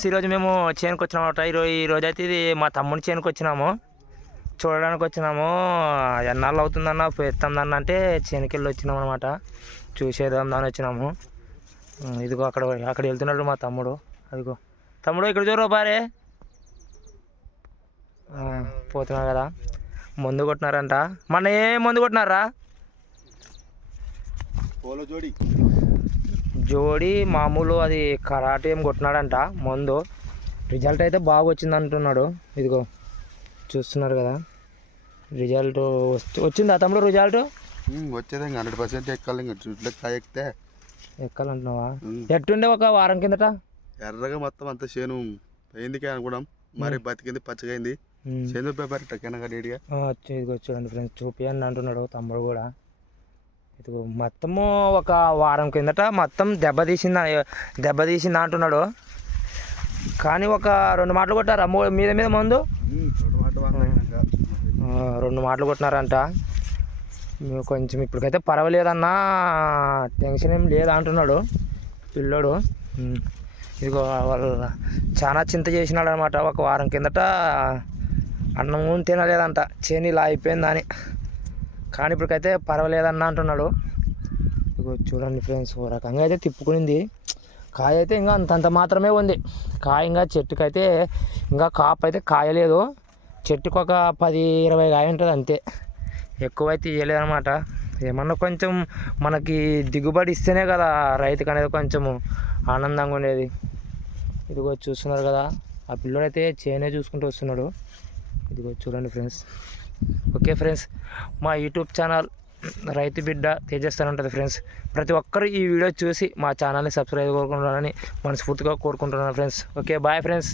ఈరోజు మేము చేనుకు వచ్చినాం అనమాట. ఈరోజు అయితే ఇది మా తమ్ముని చేనుకు వచ్చినాము, చూడడానికి వచ్చినాము. ఎన్నాళ్ళు అవుతుందన్న ఎత్తాందన్న అంటే చేనుకి వెళ్ళి వచ్చినాం అనమాట. చూసేద్దాం దాని వచ్చినాము. ఇదిగో అక్కడ వెళ్తున్నాడు మా తమ్ముడు. అదిగో తమ్ముడు ఇక్కడ చూడరు బారే పోతున్నాడు కదా. మందు కొట్టినారంట. మొన్న ఏ మందు కొట్టినారా? జోడి మామూలు అది కరాటే ఏం కొట్టినాడంట మందు. రిజల్ట్ అయితే బాగా వచ్చింది అంటున్నాడు. ఇదిగో చూస్తున్నారు కదా రిజల్ట్ వచ్చిందా తమ్ముడు? రిజల్ట్ వచ్చేది 100% ఎక్కాలి. ఎక్కితే ఎక్కాలంటున్నావా? ఎట్టుండే ఒక వారం కిందట ఎర్రగా మొత్తం అంత చేను అయింది అనుకోవడం. మరి బతికింది పచ్చగైంది. చేను పేపర్ టెక్కనగా ఇదిగో చూడండి ఫ్రెండ్స్, చూపియండి అంటున్నాడు తమ్ముడు కూడా. ఇదిగో మొత్తము ఒక వారం కిందట మొత్తం దెబ్బతీసింది అంటున్నాడు. కానీ ఒక 2 మాటలు కొట్టారా మీద మందు? 2 మాటలు కొట్టినారంట. కొంచెం ఇప్పటికైతే పర్వాలేదన్నా, టెన్షన్ ఏం లేదా అంటున్నాడు పిల్లోడు. ఇదిగో వాళ్ళు చాలా చింత చేసినాడు అనమాట. ఒక వారం కిందట అన్నం తినలేదంట, చేను ఇలా అయిపోయిందని. కానీ ఇప్పటికైతే పర్వాలేదన్నా అంటున్నాడు. ఇగో చూడండి ఫ్రెండ్స్, ఓ రకంగా అయితే తిప్పుకునింది. కాయ అయితే ఇంకా అంతంత మాత్రమే ఉంది. కాయ ఇంకా చెట్టుకైతే ఇంకా కాపు అయితే కాయలేదు. చెట్టుకు ఒక 10-20 కాయ ఉంటుంది అంతే, ఎక్కువైతే ఇవ్వలేదన్నమాట. ఏమన్నా కొంచెం మనకి దిగుబడి ఇస్తేనే కదా రైతుకు అనేది కొంచెము ఆనందంగా ఉండేది. ఇదిగో చూస్తున్నారు కదా, ఆ పిల్లోడైతే చేనే చూసుకుంటూ వస్తున్నాడు. ఇదిగో చూడండి ఫ్రెండ్స్. ఓకే ఫ్రెండ్స్, మా యూట్యూబ్ ఛానల్ రైతు బిడ్డ తేజస్తా ఉంటుంది ఫ్రెండ్స్. ప్రతి ఒక్కరు ఈ వీడియో చూసి మా ఛానల్ని సబ్స్క్రైబ్ కోరుకుంటున్నారని మనస్ఫూర్తిగా కోరుకుంటున్నాను ఫ్రెండ్స్. Okay bye friends.